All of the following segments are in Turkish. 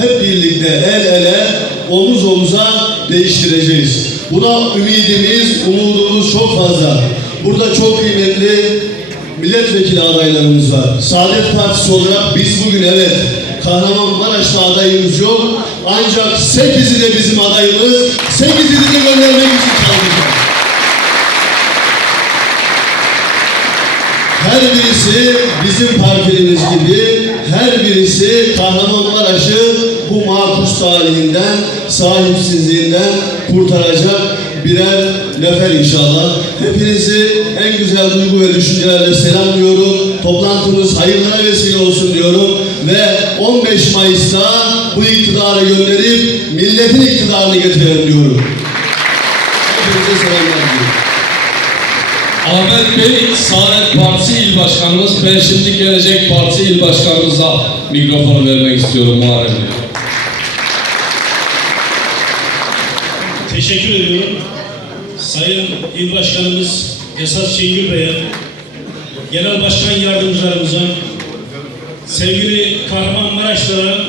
hep birlikte el ele, omuz omuza değiştireceğiz. Buna ümidimiz, umudumuz çok fazla. Burada çok kıymetli milletvekili adaylarımız var. Saadet Partisi olarak biz bugün evet Kahramanmaraş'ta adayımız yok. Ancak sekizi de bizim adayımız. Sekizini de göndermek için çalışacağız. Her birisi bizim partimiz gibi, her birisi Kahramanmaraş'ı bu makus talihinden, sahipsizliğinden kurtaracak birer nefer inşallah. Hepinizi en güzel duygu ve düşüncelerle selamlıyorum. Toplantımız hayırlara vesile olsun diyorum ve 15 Mayıs'ta bu iktidarı gönderip milletin iktidarını getirelim diyorum. Hepinize diliyorum. Ahmet Bey, Saadet Partisi İl Başkanımız. Ben şimdi Gelecek Partisi İl Başkanımıza mikrofonu vermek istiyorum Muharrem Bey. Teşekkür ediyorum. Sayın İl Başkanımız Esat Şengül Bey'e, Genel Başkan Yardımcılarımıza, sevgili Kahramanmaraşlara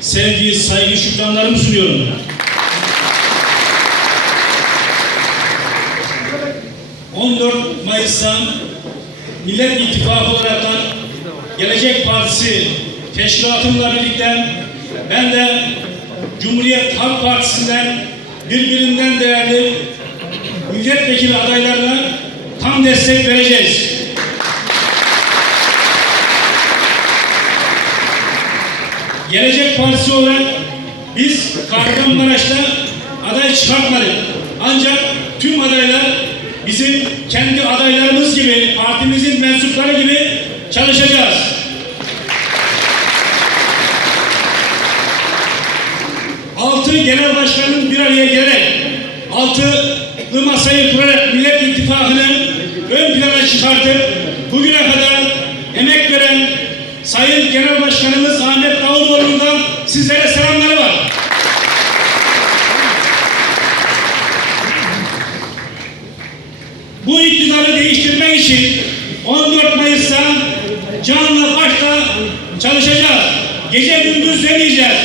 sevgi, saygı, şükranlarımı sunuyorum. ...14 Mayıs'ta Millet İttifakı olaraktan Gelecek Partisi teşkilatımla birlikte ben de Cumhuriyet Halk Partisi'nden birbirinden değerli milletvekili adaylarına tam destek vereceğiz. Gelecek Partisi olarak biz Kahramanmaraş'ta aday çıkartmadık. Ancak tüm adaylar bizim kendi adaylarımız gibi, partimizin mensupları gibi çalışacağız. altı genel başkanın bir araya gelerek altılı masayı kurarak Millet İttifakı'nı ön plana çıkartıp bugüne kadar emek veren Sayın Genel Başkanımız Ahmet Davutoğlu'ndan sizlere selamları var. Bu iktidarı değiştirmek için 14 Mayıs'ta canla başla çalışacağız. Gece gündüz demeyeceğiz.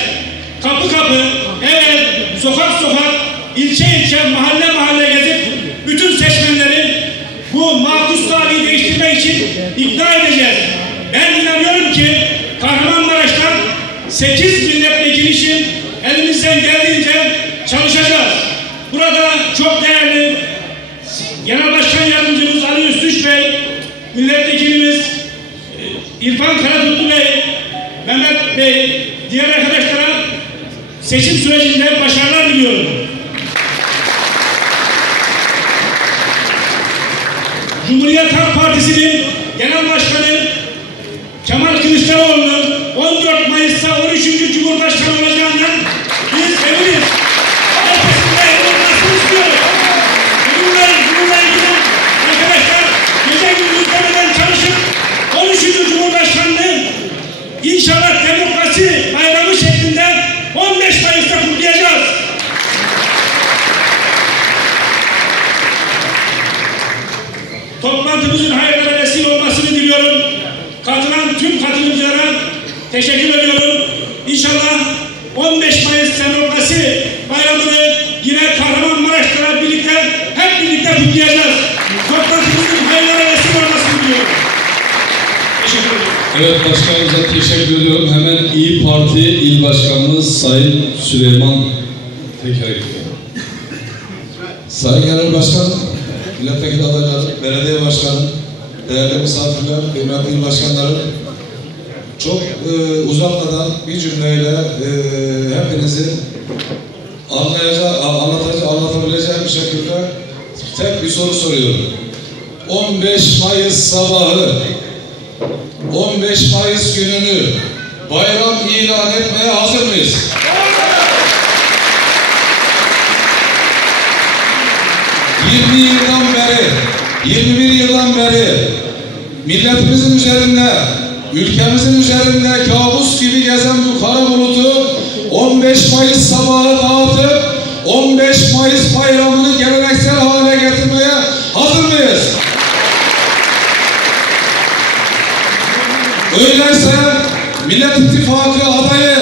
Kapı kapı, evet, sokak sokak, ilçe ilçe, mahalle mahalle gezip bütün seçmenleri bu makus tarihi değiştirmek için ikna edeceğiz. Ben inanıyorum ki Kahramanmaraş'tan 8 milletvekili için elimizden geldiğince çalışacağız. Burada çok değerli Genel Başkan Yardımcımız Ali Üstüş Bey, milletvekilimiz e, İrfan Karatutlu Bey, Mehmet Bey, diğer arkadaşlara seçim sürecinde başarılar diliyorum. Cumhuriyet Halk Partisi'nin Genel Başkanı Kemal Kılıçdaroğlu'nun 14 Mayıs'ta 13. Cumhurbaşkanı olacağından biz eminiz. Herkesinde emin olmasını istiyoruz. Bununla, bununla ilgili arkadaşlar gece gündüz demeden çalışıp 13. Cumhurbaşkanlığı inşallah demokrasi bayramı şeklinde 15 Mayıs'ta kutlayacağız. Toplantımızın hayırlara vesile olmasını diliyorum. Katılan tüm katılımcılara teşekkür ediyorum. İnşallah 15 Mayıs demokrasi bayramını yine Kahramanmaraş'la birlikte hep birlikte kutlayacağız. Toplantımızın hayırlara vesile olmasını diliyorum. Teşekkür ederim. Evet başkanımıza teşekkür ediyorum. Hemen İyi Parti İl Başkanımız Sayın Süleyman Teker. Sayın Genel Başkan, Milletvekili adayları, belediye başkanı, değerli misafirler, kıymetli il başkanları, çok e, uzatmadan bir cümleyle e, hepinizi anlayacağı, anlatabileceğim bir şekilde tek bir soru soruyorum. 15 Mayıs sabahı 15 Mayıs gününü bayram ilan etmeye hazır mıyız? 20 yıldan beri, 21 yıldan beri milletimizin üzerinde, ülkemizin üzerinde kabus gibi gezen bu kara bulutu 15 Mayıs sabahı dağıtıp 15 Mayıs bayramını geleneksel hale getirmeye hazır mıyız? Öyleyse Millet İttifakı adayı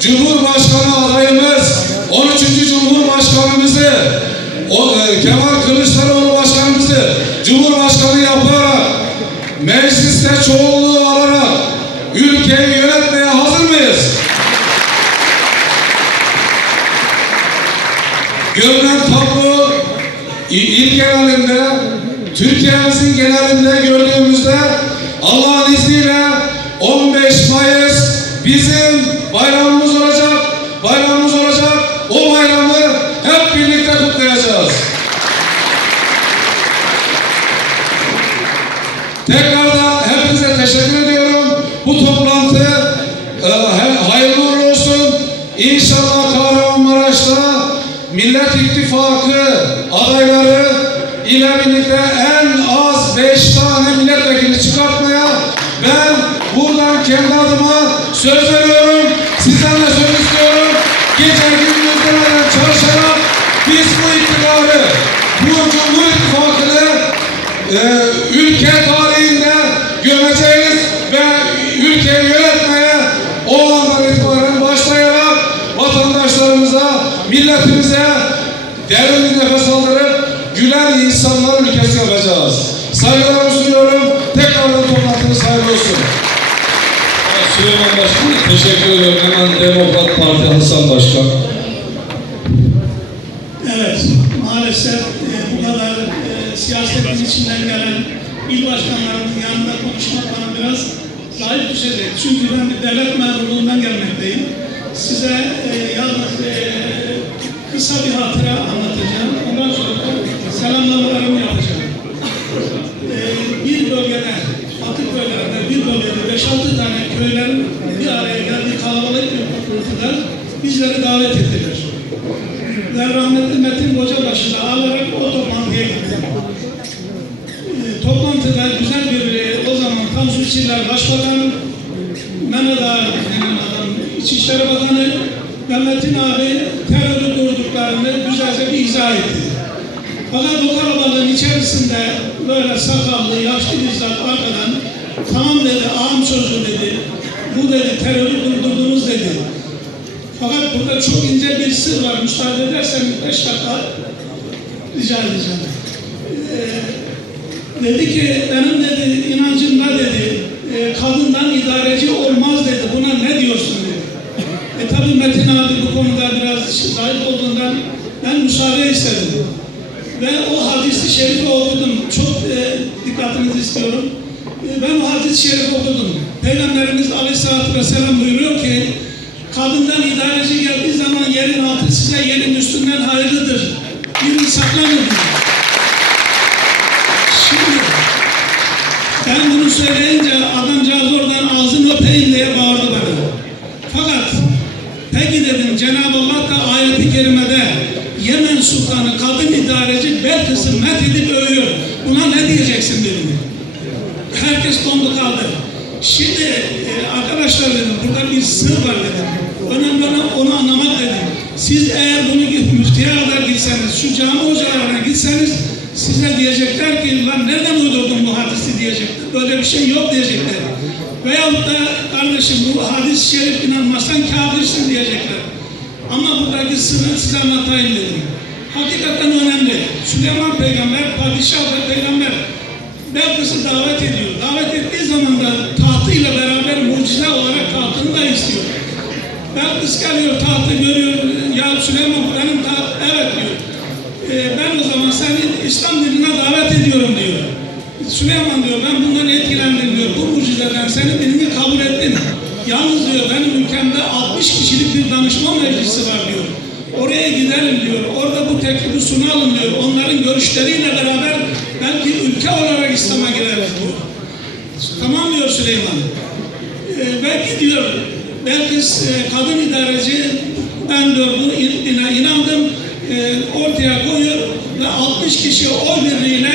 Cumhurbaşkanı adayımız 13. Cumhurbaşkanımızı o, e, Kemal Kılıçdaroğlu başkanımızı Cumhurbaşkanı yaparak mecliste çoğunluğu ülkeyi yönetmeye hazır mıyız? Görünen tablo il genelinde, Türkiye'mizin genelinde gördüğümüzde Allah'ın izniyle 15 Mayıs bizim bayramımız olacak, bayramımız olacak. O bayramı hep birlikte kutlayacağız. Tekrardan hepinize teşekkür ediyorum. Bu toplantı e, he- hayırlı olsun. İnşallah Kahramanmaraş'ta Millet İttifakı adayları ile birlikte en az beş tane milletvekili çıkartmaya ben buradan kendi adıma söz veriyorum. Sizden de söz istiyorum. Gece gündüz demeden çalışarak biz bu iktidarı, bu Cumhur İttifakı'nı e, ülke tarihinde gömeceğiz ve ülkeyi yönetmeye o andan itibaren başlayarak vatandaşlarımıza, milletimize derin bir nefes aldırıp gülen insanlar ülkesi yapacağız. Saygılarımı sunuyorum. Tekrardan toplantınız hayırlı olsun. Süleyman Başkan teşekkür ediyorum. Hemen Demokrat Parti Hasan Başkan. Evet, maalesef e, bu kadar e, siyasetin içinden gelen il başkanlarının yanında konuşmak bana biraz zayıf düşecek. Çünkü ben bir devlet memurluğundan gelmekteyim. Size e, kısa bir hatıra anlatacağım. Ondan sonra selamlamalarımı yapacağım. E, bir bölgede, Atık bölgelerde bir bölgede 5-6 tane köylerin bir araya geldiği kalabalık bir toplantıda bizleri davet ettiler ve rahmetli Metin Kocabaşı da alarak o toplantıya gittim. E, toplantıda güzel bir, e, o zaman Tansu Çiller Başbakan, Mehmet Ağa denen adam, İçişleri Bakanı ve Metin abi terörü durduklarını güzelce bir izah etti. Fakat o kalabalığın içerisinde böyle sakallı, yaşlı bir zat arkadan tamam dedi, ağam sözü dedi, bu dedi terörü durdurdunuz dedi. Fakat burada çok ince bir sır var. Müsaade edersen beş dakika rica edeceğim. Ee, dedi ki benim dedi inancımda dedi e, kadından idareci olmaz dedi. Buna ne diyorsun dedi. E tabi Metin abi bu konuda biraz zayıf olduğundan ben müsaade istedim. Ve o hadisi şerifi okudum. Çok e, dikkatinizi istiyorum. E, ben o hadis-i şerifi okudum. Peygamberimiz Aleyhisselatü Vesselam buyuruyor ki kadından idareci geldiği zaman yerin altı size yerin üstünden hayırlıdır. Yürü saklanın. Şimdi ben bunu söyleyince adamcağız oradan ağzını öpeyim diye bağırdı diyeceksin dedim. Herkes dondu kaldı. Şimdi e, arkadaşlar dedim burada bir sır var dedim. Önemli olan onu anlamak dedim. Siz eğer bunu müftüye kadar gitseniz, şu cami hocalarına gitseniz size diyecekler ki lan nereden uydurdun bu hadisi diyecekler. Böyle bir şey yok diyecekler. Veyahut da kardeşim bu hadis-i şerif inanmazsan kafirsin diyecekler. Ama buradaki sırrı size anlatayım dedim. Hakikaten önemli. Süleyman peygamber, padişah ve peygamber Belkıs'ı davet ediyor. Davet ettiği zaman da tahtıyla beraber mucize olarak tahtını da istiyor. Belkıs geliyor tahtı görüyor. Ya Süleyman benim taht, evet diyor. "Ee, ben o zaman seni İslam dinine davet ediyorum diyor. Süleyman diyor ben bundan etkilendim diyor. Bu mucizeden senin dinini kabul ettim. Yalnız diyor benim ülkemde 60 kişilik bir danışma meclisi var diyor. Oraya gidelim diyor. Orada bu teklifi sunalım diyor. Onların görüşleriyle beraber belki ülke olarak İslam'a gireriz diyor. Tamam diyor Süleyman. Ee, belki diyor, belki e, kadın idareci ben diyor bu in- dine inandım e, ortaya koyuyor ve 60 kişi oy birliğiyle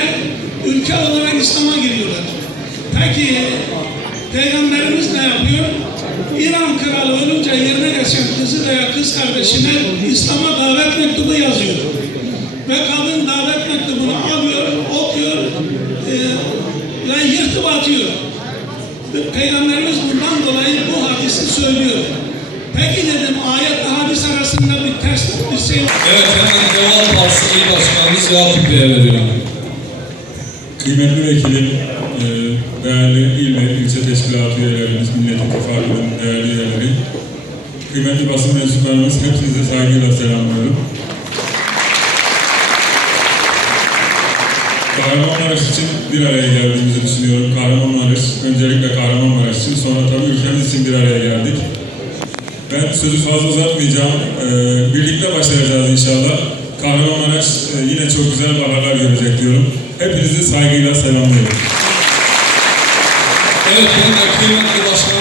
ülke olarak İslam'a giriyorlar. Peki Peygamberimiz ne yapıyor? İran kralı ölünce yerine geçen kızı veya kız kardeşine İslam'a davet mektubu yazıyor. Ve kadın davet mektubunu alıyor, e, yırtıp atıyor. Peygamberimiz bundan dolayı bu hadisi söylüyor. Peki dedim ayetle hadis arasında bir ters bir şey var. Evet hemen Deva Partisi İl Başkanımız Yakup Bey'e veriyorum. Kıymetli vekilim, e, değerli il ve ilçe teşkilatı üyelerimiz, Millet İttifakı'nın değerli üyeleri, kıymetli basın mensuplarımız hepinize saygıyla selamlıyorum. Kahramanmaraş için bir araya geldiğimizi düşünüyorum. Kahramanmaraş, öncelikle Kahramanmaraş için, sonra tabii ülkemiz için bir araya geldik. Ben sözü fazla uzatmayacağım. Ee, birlikte başlayacağız inşallah. Kahramanmaraş e, yine çok güzel baharlar görecek diyorum. Hepinizi saygıyla selamlıyorum. Evet ben de kıymetli başkanım